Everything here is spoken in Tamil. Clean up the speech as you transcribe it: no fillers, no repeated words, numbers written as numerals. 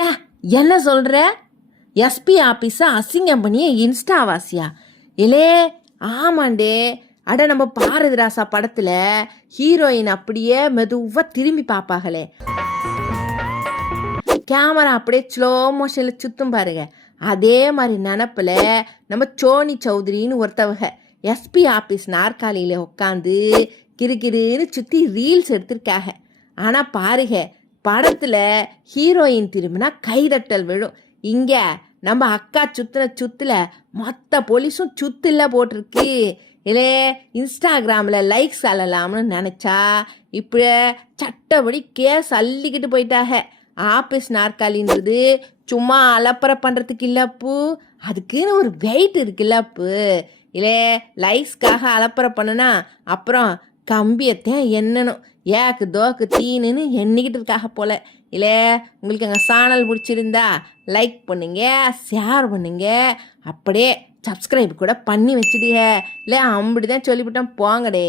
ஏன் என்ன சொல்கிற? எஸ்பி ஆஃபீஸை அசிங்கம் பண்ணிய இன்ஸ்டாவாசியா? இலே ஆமாண்டே. அட நம்ம பாரதி ராசா படத்தில் ஹீரோயின் அப்படியே மெதுவாக திரும்பி பார்ப்பாங்களே, கேமரா அப்படியே ஸ்லோ மோஷனில் சுற்றும் பாருங்க. அதே மாதிரி நினப்பில் நம்ம சோனி சௌத்ரின்னு ஒருத்தவங்க எஸ்பி ஆஃபீஸ் நாற்காலியில் உட்காந்து கிறுகிறுன்னு சுற்றி ரீல்ஸ் எடுத்திருக்காங்க. ஆனால் பாருங்க, படத்தில் ஹீரோயின் திரும்பினா கைதட்டல் விழும். இங்கே நம்ம அக்கா சுற்றுல மொத்த போலீஸும் சுத்துல போட்டிருக்கு. இல்லை இன்ஸ்டாகிராமில் லைக்ஸ் அள்ளலாம்னு நினச்சா இப்போ சட்டப்படி கேஸ் அள்ளிக்கிட்டு போயிட்டாங்க. ஆஃபீஸ் நாற்காலின்றது சும்மா அலப்பறை பண்ணுறதுக்கு இல்லப்பு, அதுக்குன்னு ஒரு வெயிட் இருக்குல்லப்பு. இல்லை லைக்ஸ்க்காக அலப்பறை பண்ணுனா அப்புறம் கம்பியத்தையும் எண்ணணும், ஏக்கு தோக்கு தீனுன்னு எண்ணிக்கிட்டு இருக்காக போல. இல்லை உங்களுக்கு எங்கள் சேனல் பிடிச்சிருந்தா லைக் பண்ணுங்க, ஷேர் பண்ணுங்க, அப்படியே சப்ஸ்கிரைப் கூட பண்ணி வச்சுடுங்க. இல்லை அப்படி தான் சொல்லிவிட்டேன், போங்கடே.